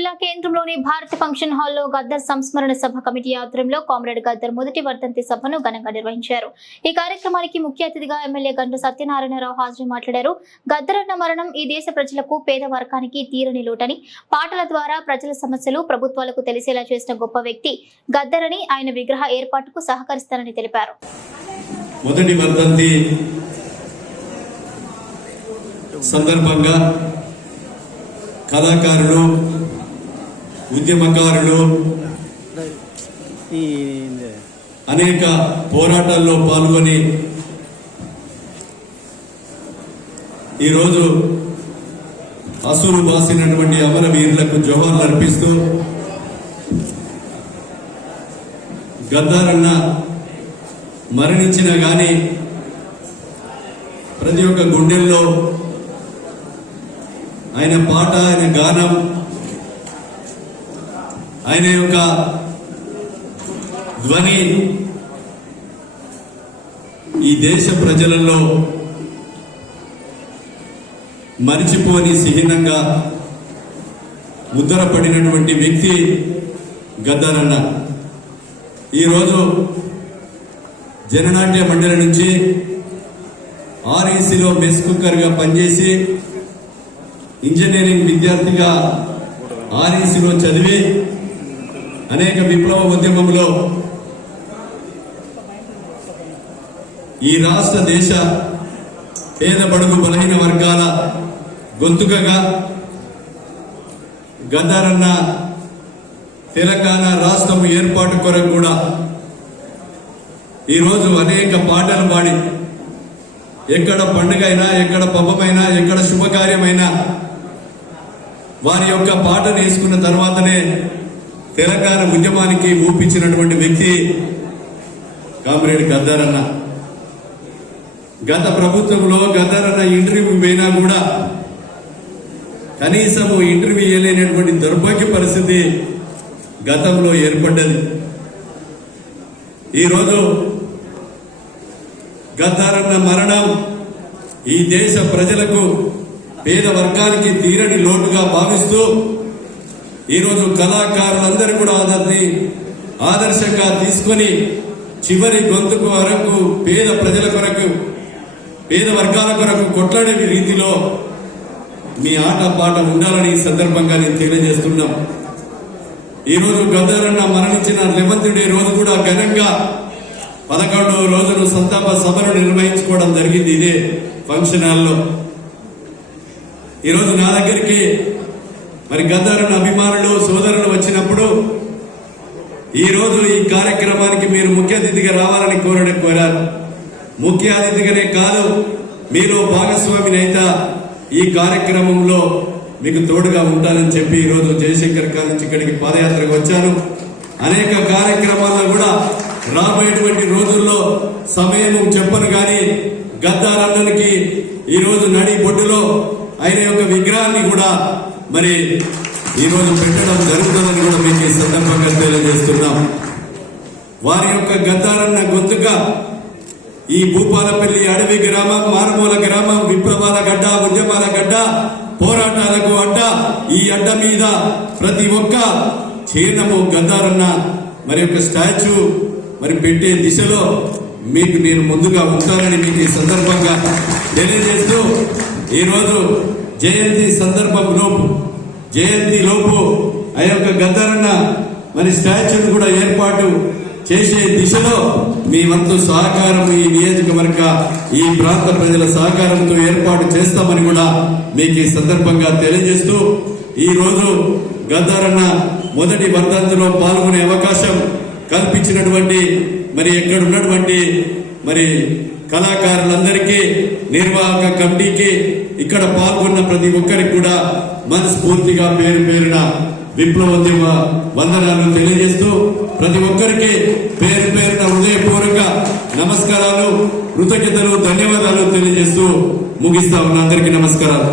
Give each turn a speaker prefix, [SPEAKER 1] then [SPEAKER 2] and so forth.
[SPEAKER 1] జిల్లా కేంద్రంలోని భారత ఫంక్షన్ హాల్లో గద్దర్ సంస్మరణ సభ కమిటీ ఆధ్వర్యంలో కామ్రేడ్ గద్దర్ మొదటి వర్ధంతి సభను ఘనంగా నిర్వహించారు. ఈ కార్యక్రమానికి ముఖ్య అతిథిగా ఎమ్మెల్యే గంట సత్యనారాయణరావు హాజరు మాట్లాడారు. గద్దర్ అన్న మరణం ఈ దేశ ప్రజలకు పేద వర్గానికి తీరని లోటని పాటల ద్వారా ప్రజల సమస్యలు ప్రభుత్వాలకు తెలిసేలా చేసిన గొప్ప వ్యక్తి గద్దర్ అని ఆయన విగ్రహ ఏర్పాటుకు సహకరిస్తారని తెలిపారు.
[SPEAKER 2] మొదటి వర్ధంతి సందర్భంగా కళాకారులు ఉద్యమకారులు
[SPEAKER 3] ఈ
[SPEAKER 2] అనేక పోరాటాల్లో పాల్గొని ఈరోజు అసులు బాసినటువంటి అమరవీరులకు జోహార్లు అర్పిస్తూ గద్దారన్న మరణించిన గాని ప్రతి ఒక్క గుండెల్లో ఆయన పాట ఆయన గానం ఆయన యొక్క ధ్వని ఈ దేశ ప్రజలలో మరిచిపోని సిహీనంగా ముద్రపడినటువంటి వ్యక్తి గద్దారన్న ఈరోజు జననాట్య మండలి నుంచి ఆర్ఈసీలో మెస్ కుక్కర్గా పనిచేసి ఇంజనీరింగ్ విద్యార్థిగా ఆర్ఈసీలో చదివి అనేక విప్లవ ఉద్యమంలో ఈ రాష్ట్ర దేశ పేద బడుగు బలహీన వర్గాల గొంతుకగా గదారన్న తెలంగాణ రాష్ట్రం ఏర్పాటు కొరకు కూడా ఈరోజు అనేక పాటలు పాడి ఎక్కడ పండుగ అయినా ఎక్కడ పబ్బమైనా ఎక్కడ శుభకార్యమైనా వారి యొక్క పాటను వేసుకున్న తర్వాతనే తెలంగాణ ఉద్యమానికి ఊపించినటువంటి వ్యక్తి కామ్రేడ్ గద్దారన్న. గత ప్రభుత్వంలో గద్దారన్న ఇంటర్వ్యూ పోయినా కూడా కనీసం ఇంటర్వ్యూ ఇవ్వలేనటువంటి దౌర్భాగ్య పరిస్థితి గతంలో ఏర్పడ్డది. ఈరోజు గద్దారన్న మరణం ఈ దేశ ప్రజలకు పేద వర్గానికి తీరని లోటుగా భావిస్తూ ఈరోజు కళాకారులందరూ కూడా దాన్ని ఆదర్శంగా తీసుకొని చివరి గొంతుకు వరకు పేద ప్రజల కొరకు పేద వర్గాల కొరకు కొట్లాడే రీతిలో మీ ఆట పాట ఉండాలని ఈ సందర్భంగా నేను తెలియజేస్తున్నాం. ఈరోజు గద్దరన్న మరణించిన లెవెంత్ రోజు కూడా ఘనంగా పదకొండవ రోజును సంతాప సభను నిర్వహించుకోవడం జరిగింది ఇదే ఫంక్షన్ హాల్లో. ఈరోజు నా దగ్గరికి మరి గద్దరన్న అభిమానులు సోదరులు వచ్చినప్పుడు ఈ రోజు ఈ కార్యక్రమానికి మీరు ముఖ్య అతిథిగా రావాలని కోరడం కోరారు. ముఖ్య అతిథిగానే కాదు మీలో భాగస్వామిని అయితే ఈ కార్యక్రమంలో మీకు తోడుగా ఉంటానని చెప్పి ఈరోజు జయశంకర్ నుంచి ఇక్కడికి పాదయాత్రకు వచ్చాను. అనేక కార్యక్రమాల్లో కూడా రాబోయేటువంటి రోజుల్లో సమయం చెప్పను కానీ గద్దారందరికి ఈరోజు నడి బొడ్డులో ఆయన యొక్క విగ్రహాన్ని కూడా మరి ఈ రోజు పెట్టడం జరుగుతుందని కూడా మీకు ఈ సందర్భంగా తెలియజేస్తున్నాం. వారి యొక్క గతారన్న గొంతుగా ఈ భూపాలపల్లి అడవి గ్రామం మారుమూల గ్రామం విప్లవాల గడ్డ ఉద్యమాల గడ్డ పోరాటాలకు అడ్డ ఈ అడ్డ మీద ప్రతి ఒక్క చీనము గద్దారన్న మరి యొక్క స్టాచ్యూ మరి పెట్టే దిశలో మీకు నేను ముందుగా ఉంటానని మీకు ఈ సందర్భంగా తెలియజేస్తూ ఈరోజు జయంతి సందర్భంలో జయంతి లోపు ఆ యొక్క గద్దరన్న మరి స్టాచ్యూను కూడా ఏర్పాటు చేసే దిశలో మీ వంతు సహకారం ఈ నియోజకవర్గ ఈ ప్రాంత ప్రజల సహకారంతో ఏర్పాటు చేస్తామని కూడా మీకు ఈ సందర్భంగా తెలియజేస్తూ ఈ రోజు గద్దారన్న మొదటి వర్ధంతిలో పాల్గొనే అవకాశం కల్పించినటువంటి మరి ఎక్కడ ఉన్నటువంటి మరి కళాకారులందరికీ నిర్వాహక కమిటీకి ఇక్కడ పాల్గొన్న ప్రతి ఒక్కరికి కూడా మనస్ఫూర్తిగా పేరు పేరున విప్లవోద్యమ వందనాలు తెలియజేస్తూ ప్రతి ఒక్కరికి పేరు పేరున హృదయపూర్వక నమస్కారాలు కృతజ్ఞతలు ధన్యవాదాలు తెలియజేస్తూ ముగిస్తా ఉన్న అందరికీ నమస్కారాలు.